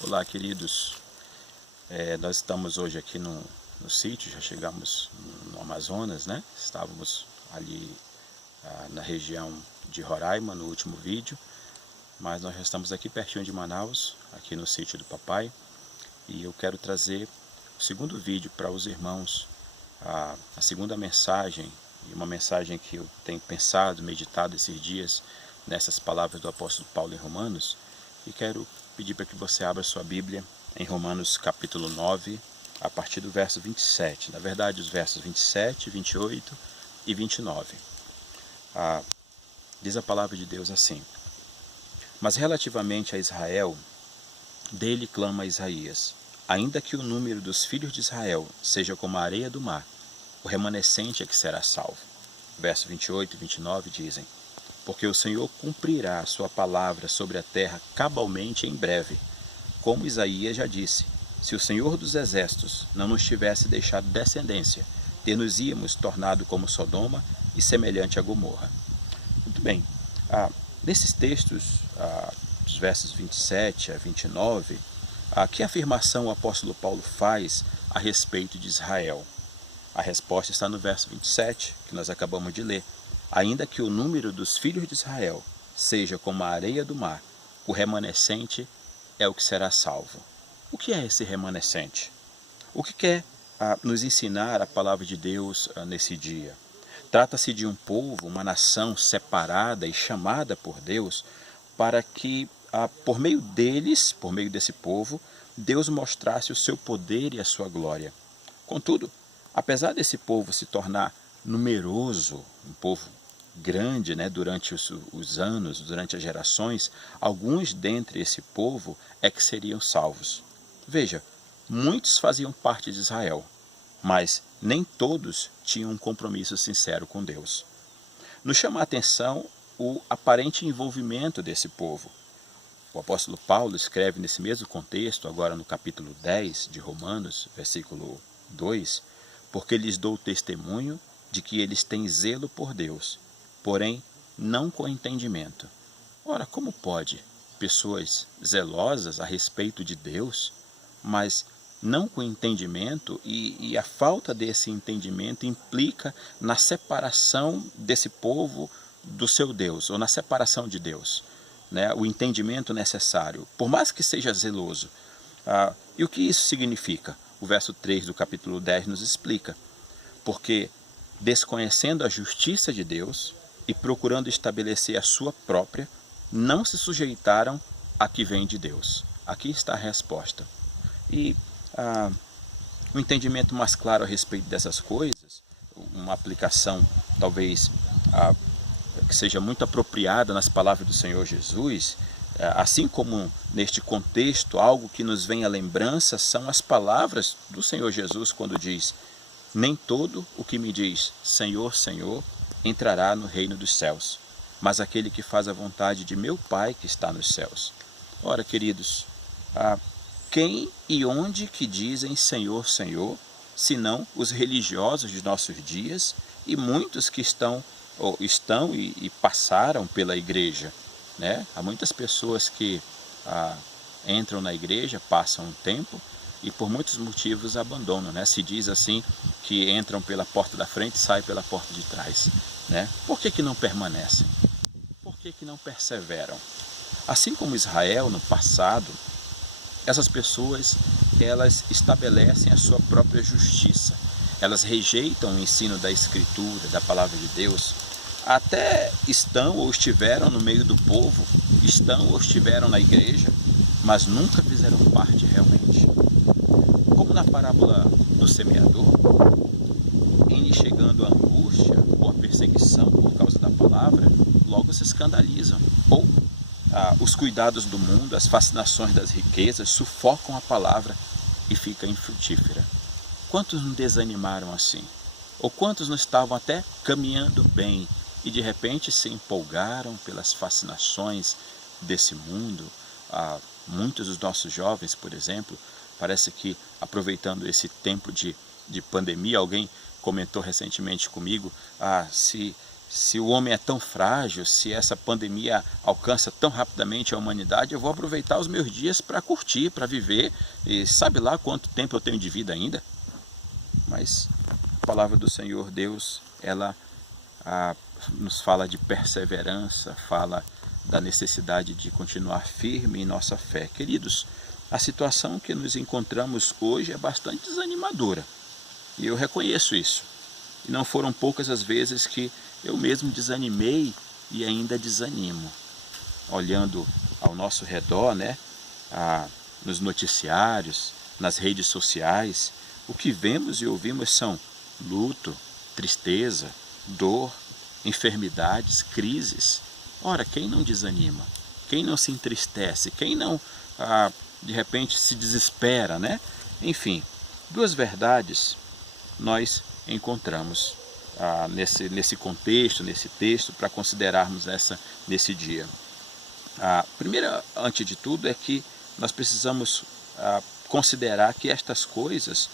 Olá, queridos. Nós estamos hoje aqui no sítio, já chegamos no Amazonas, né? Estávamos ali na região de Roraima no último vídeo, mas nós já estamos aqui pertinho de Manaus, aqui no sítio do papai, e eu quero trazer o segundo vídeo para os irmãos, a segunda mensagem, e uma mensagem que eu tenho pensado, meditado esses dias nessas palavras do apóstolo Paulo em Romanos, e quero pedir para que você abra sua Bíblia em Romanos capítulo 9, a partir do verso 27. Na verdade, os versos 27, 28 e 29. Diz a palavra de Deus assim: Mas relativamente a Israel, dele clama Isaías: ainda que o número dos filhos de Israel seja como a areia do mar, o remanescente é que será salvo. Verso 28 e 29 dizem: Porque o Senhor cumprirá a sua palavra sobre a terra cabalmente em breve. Como Isaías já disse, se o Senhor dos Exércitos não nos tivesse deixado descendência, ter-nos-íamos tornado como Sodoma e semelhante a Gomorra. Muito bem, nesses textos, dos versos 27 a 29, que afirmação o apóstolo Paulo faz a respeito de Israel? A resposta está no verso 27, que nós acabamos de ler. Ainda que o número dos filhos de Israel seja como a areia do mar, o remanescente é o que será salvo. O que é esse remanescente? O que quer nos ensinar a palavra de Deus nesse dia? Trata-se de um povo, uma nação separada e chamada por Deus para que, por meio deles, por meio desse povo, Deus mostrasse o seu poder e a sua glória. Contudo, apesar desse povo se tornar numeroso, um povo grande, né, durante os anos, durante as gerações, alguns dentre esse povo é que seriam salvos. Veja, muitos faziam parte de Israel, mas nem todos tinham um compromisso sincero com Deus. Nos chama a atenção o aparente envolvimento desse povo. O apóstolo Paulo escreve nesse mesmo contexto, agora no capítulo 10 de Romanos, versículo 2, porque lhes dou testemunho de que eles têm zelo por Deus, porém não com entendimento. Ora, como pode pessoas zelosas a respeito de Deus, mas não com entendimento, e a falta desse entendimento implica na separação desse povo do seu Deus, ou na separação de Deus, né? O entendimento necessário, por mais que seja zeloso. E o que isso significa? O verso 3 do capítulo 10 nos explica. Porque, desconhecendo a justiça de Deus e procurando estabelecer a sua própria, não se sujeitaram a que vem de Deus. Aqui está a resposta. E um entendimento mais claro a respeito dessas coisas, uma aplicação talvez que seja muito apropriada nas palavras do Senhor Jesus, assim como neste contexto, algo que nos vem à lembrança são as palavras do Senhor Jesus quando diz: nem todo o que me diz Senhor, Senhor, entrará no reino dos céus, mas aquele que faz a vontade de meu Pai que está nos céus. Ora, queridos, quem e onde que dizem Senhor, Senhor, senão os religiosos de nossos dias e muitos que estão e passaram pela igreja, né? Há muitas pessoas que entram na igreja, passam um tempo e por muitos motivos abandonam, né? Se diz assim que entram pela porta da frente e saem pela porta de trás, né? Por que não permanecem? Por que não perseveram? Assim como Israel no passado, essas pessoas, elas estabelecem a sua própria justiça. Elas rejeitam o ensino da Escritura, da Palavra de Deus. Até estão ou estiveram no meio do povo, estão ou estiveram na igreja, mas nunca fizeram parte realmente. Como na parábola do semeador, em chegando a angústia ou a perseguição por causa da palavra, logo se escandalizam. Ou os cuidados do mundo, as fascinações das riquezas sufocam a palavra e fica infrutífera. Quantos não desanimaram assim? Ou quantos não estavam até caminhando bem e de repente se empolgaram pelas fascinações desse mundo? Muitos dos nossos jovens, por exemplo, parece que aproveitando esse tempo de pandemia, alguém comentou recentemente comigo, se se o homem é tão frágil, se essa pandemia alcança tão rapidamente a humanidade, eu vou aproveitar os meus dias para curtir, para viver, e sabe lá quanto tempo eu tenho de vida ainda? Mas a palavra do Senhor Deus, ela nos fala de perseverança, fala da necessidade de continuar firme em nossa fé. Queridos, a situação que nos encontramos hoje é bastante desanimadora, e eu reconheço isso. E não foram poucas as vezes que eu mesmo desanimei e ainda desanimo. Olhando ao nosso redor, nos noticiários, nas redes sociais, o que vemos e ouvimos são luto, tristeza, dor, enfermidades, crises. Ora, quem não desanima? Quem não se entristece? Quem não, de repente, se desespera, né? Enfim, duas verdades nós encontramos nesse contexto, nesse texto, para considerarmos nesse dia. A primeira, antes de tudo, é que nós precisamos considerar que estas coisas,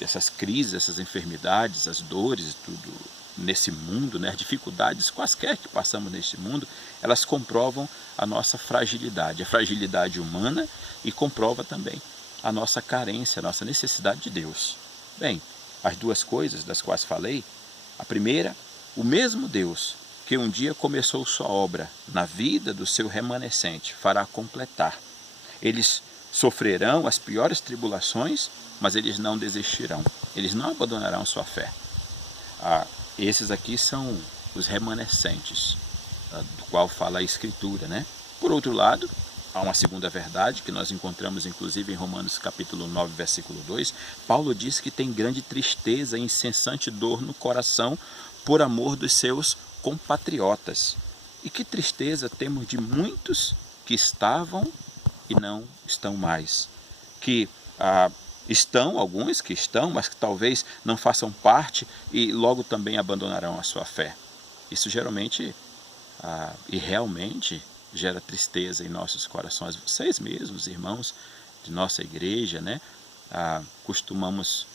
essas crises, essas enfermidades, as dores, tudo nesse mundo, né, as dificuldades quaisquer que passamos neste mundo, elas comprovam a nossa fragilidade, a fragilidade humana, e comprova também a nossa carência, a nossa necessidade de Deus. Bem, as duas coisas das quais falei, a primeira, o mesmo Deus que um dia começou sua obra na vida do seu remanescente, fará completar. Eles sofrerão as piores tribulações, mas eles não desistirão, eles não abandonarão sua fé. Esses aqui são os remanescentes, do qual fala a Escritura, né? Por outro lado, há uma segunda verdade que nós encontramos inclusive em Romanos capítulo 9, versículo 2. Paulo diz que tem grande tristeza e incessante dor no coração por amor dos seus compatriotas. E que tristeza temos de muitos que estavam e não estão mais. Que estão, alguns que estão, mas que talvez não façam parte e logo também abandonarão a sua fé. Isso geralmente e realmente gera tristeza em nossos corações. Vocês mesmos, irmãos de nossa igreja, né? Costumamos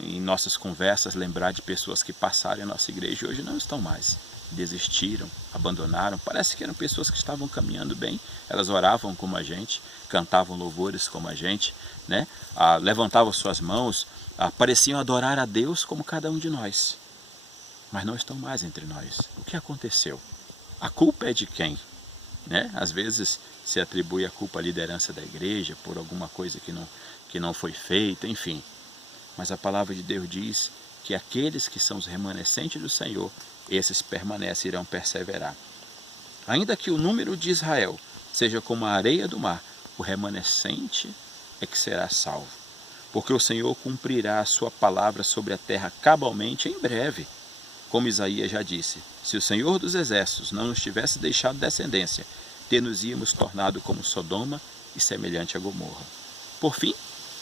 em nossas conversas lembrar de pessoas que passaram em nossa igreja e hoje não estão mais. Desistiram, abandonaram. Parece que eram pessoas que estavam caminhando bem. Elas oravam como a gente, cantavam louvores como a gente, né? Levantavam suas mãos, pareciam adorar a Deus como cada um de nós. Mas não estão mais entre nós. O que aconteceu? A culpa é de quem? Né? Às vezes se atribui a culpa à liderança da igreja por alguma coisa que não foi feita, enfim. Mas a palavra de Deus diz que aqueles que são os remanescentes do Senhor, esses permanecem e irão perseverar. Ainda que o número de Israel seja como a areia do mar, o remanescente é que será salvo. Porque o Senhor cumprirá a sua palavra sobre a terra cabalmente em breve. Como Isaías já disse, se o Senhor dos Exércitos não nos tivesse deixado descendência, ter-nos-íamos tornado como Sodoma e semelhante a Gomorra. Por fim,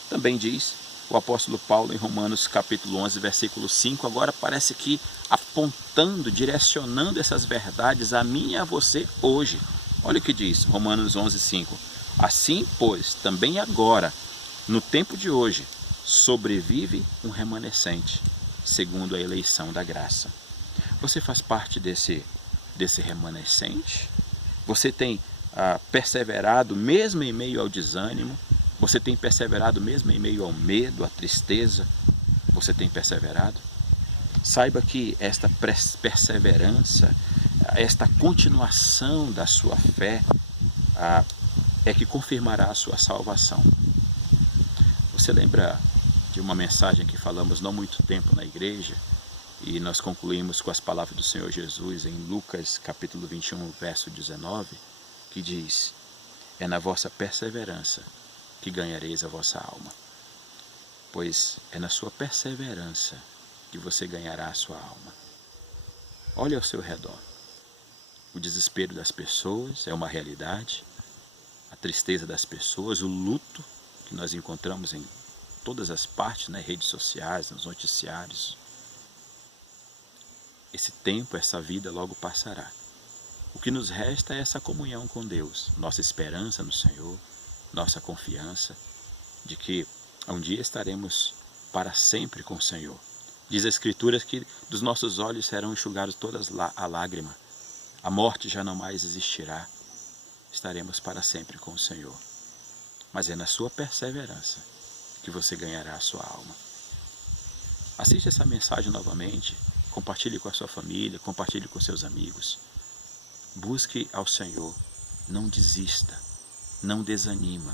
também diz o apóstolo Paulo em Romanos capítulo 11, versículo 5, agora parece que apontando, direcionando essas verdades a mim e a você hoje. Olha o que diz Romanos 11, 5. Assim, pois, também agora, no tempo de hoje, sobrevive um remanescente, segundo a eleição da graça. Você faz parte desse remanescente? Você tem perseverado mesmo em meio ao desânimo? Você tem perseverado mesmo em meio ao medo, à tristeza? Você tem perseverado? Saiba que esta perseverança, esta continuação da sua fé é que confirmará a sua salvação. Você lembra de uma mensagem que falamos não muito tempo na igreja e nós concluímos com as palavras do Senhor Jesus em Lucas capítulo 21, verso 19, que diz: é na vossa perseverança que ganhareis a vossa alma, pois é na sua perseverança que você ganhará a sua alma. Olhe ao seu redor. O desespero das pessoas é uma realidade, a tristeza das pessoas, o luto que nós encontramos em todas as partes, nas redes sociais, nos noticiários. Esse tempo, essa vida logo passará. O que nos resta é essa comunhão com Deus, nossa esperança no Senhor, nossa confiança de que um dia estaremos para sempre com o Senhor. Diz a Escritura que dos nossos olhos serão enxugados todas a lágrima. A morte já não mais existirá. Estaremos para sempre com o Senhor. Mas é na sua perseverança que você ganhará a sua alma. Assiste essa mensagem novamente, compartilhe com a sua família, compartilhe com seus amigos. Busque ao Senhor, não desista, não desanima.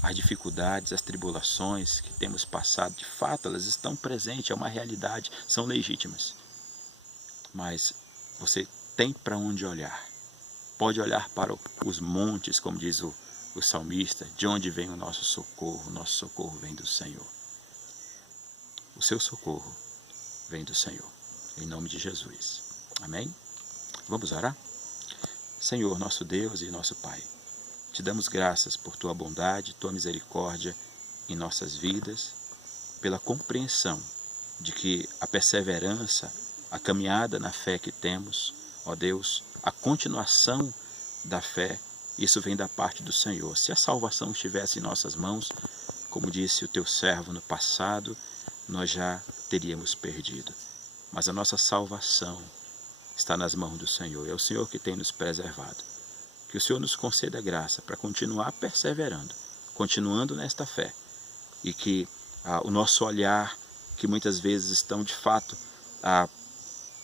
As dificuldades, as tribulações que temos passado, de fato, elas estão presentes, é uma realidade, são legítimas. Mas você tem para onde olhar. Pode olhar para os montes, como diz o salmista, de onde vem o nosso socorro vem do Senhor. O seu socorro vem do Senhor, em nome de Jesus. Amém? Vamos orar? Senhor, nosso Deus e nosso Pai, te damos graças por tua bondade, tua misericórdia em nossas vidas, pela compreensão de que a perseverança, a caminhada na fé que temos, ó Deus, a continuação da fé, isso vem da parte do Senhor. Se a salvação estivesse em nossas mãos, como disse o teu servo no passado, nós já teríamos perdido. Mas a nossa salvação está nas mãos do Senhor. É o Senhor que tem nos preservado. Que o Senhor nos conceda graça para continuar perseverando, continuando nesta fé. E que o nosso olhar, que muitas vezes estão de fato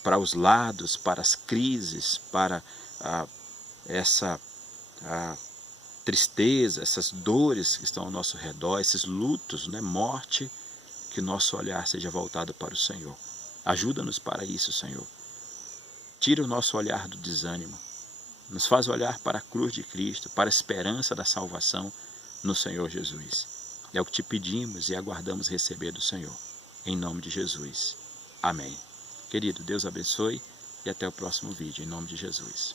para os lados, para as crises, para essa tristeza, essas dores que estão ao nosso redor, esses lutos, morte, que nosso olhar seja voltado para o Senhor. Ajuda-nos para isso, Senhor. Tira o nosso olhar do desânimo. Nos faz olhar para a cruz de Cristo, para a esperança da salvação no Senhor Jesus. É o que te pedimos e aguardamos receber do Senhor. Em nome de Jesus. Amém. Querido, Deus abençoe e até o próximo vídeo. Em nome de Jesus.